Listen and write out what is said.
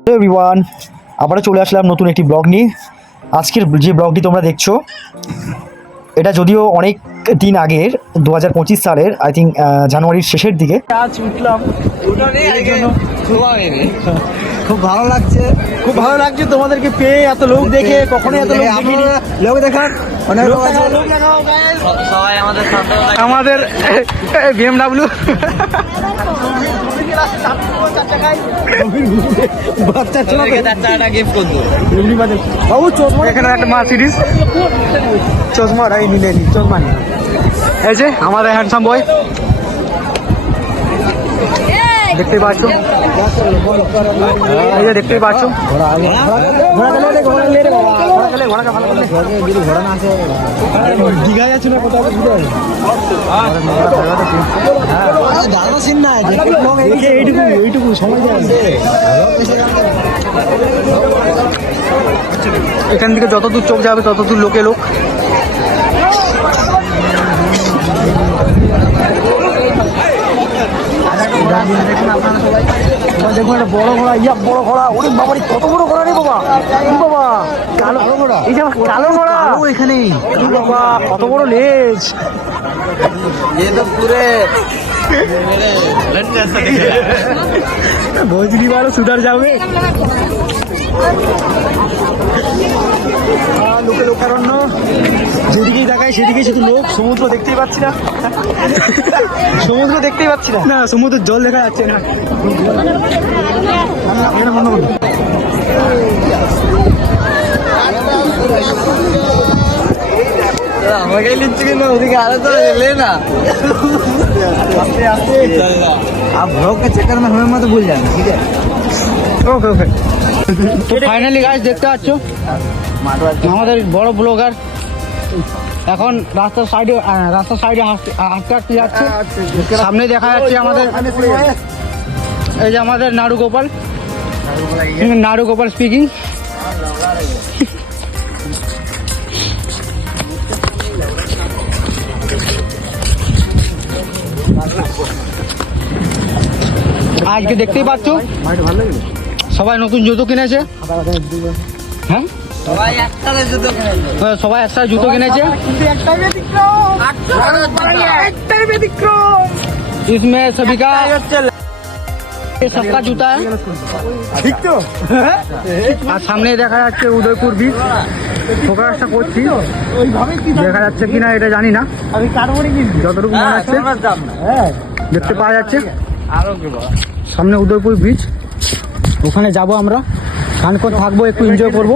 Hello everyone, আবারও চলে আসলাম নতুন একটি ব্লগ নিয়ে। আজকের যে ব্লগটি তোমরা দেখছো এটা যদিও অনেক দিন আগের, 2025 সালের আই থিঙ্ক জানুয়ারির শেষের দিকে। আজ উঠলাম, খুব ভালো লাগছে, তোমাদেরকে পেয়ে, এত লোক দেখে। কখনো এত লোক দেখিনি। লোক দেখার অনেক লোক দেখাও গাইস। সবাই আমাদের BMW এখানে একটা মার্সিডিজ চশমা নিলেনি, চশমা নেই। এই যে আমাদের হ্যান্ডসাম বয়, দেখতে পাচ্ছ, এই যে দেখতেই পাচ্ছ। দীঘায় আছে না কোথাও, এইটুকু সময় এখান থেকে যতদূর চোখ যাবে ততদূর লোকে লোক। দেখুন একটা বড় ঘোড়া, বড় ঘোড়া। ওরে বাবা, কত বড় ঘোড়া রে বাবা! বাবা কালো ঘোড়া, এই যে কালো ঘোড়া এখানে। বাবা কত বড় লেজ! ভোজলি বারো সুদার যাবে। লোকে লোকারণ্য, যেদিকেই দেখায় সেদিকেই শুধু লোক। সমুদ্র দেখতেই পাচ্ছি না, সমুদ্র দেখতেই পাচ্ছি না, সমুদ্রের জল দেখা যাচ্ছে না। আমাকে নিচ্ছে কিনা, ওদিকে আরো তো এলে না। आस्ते आस्ते आप ब्लॉग के चक्कर में हमें मत भूल जाना, ठीक है? Okay okay. तो फाइनली गाइस দেখতে পাচ্ছ আমাদের বড় ব্লগার এখন রাস্তার সাইডে হাঁটতে যাচ্ছে। সামনে দেখা যাচ্ছে আমাদের, এই যে আমাদের নাড়ু গোপাল স্পিকিং। আজকে দেখতেই পাচ্ছ সবাই নতুন জুতো কিনেছে। হ্যাঁ, সবাই একসাথে জুতো কিনেছে। इसमें सभी का সস্তা জুতা, ঠিক তো? আর সামনে দেখা যাচ্ছে উদয়পুর বিচ। ফোকাসটা করছি, দেখা যাচ্ছে কিনা এটা জানি না, যতটুকু মনে হচ্ছে দেখতে পাওয়া যাচ্ছে। সামনে উদয়পুর বিচ, ওখানে যাব আমরা, স্নান করে থাকবো, একটু এনজয় করবো।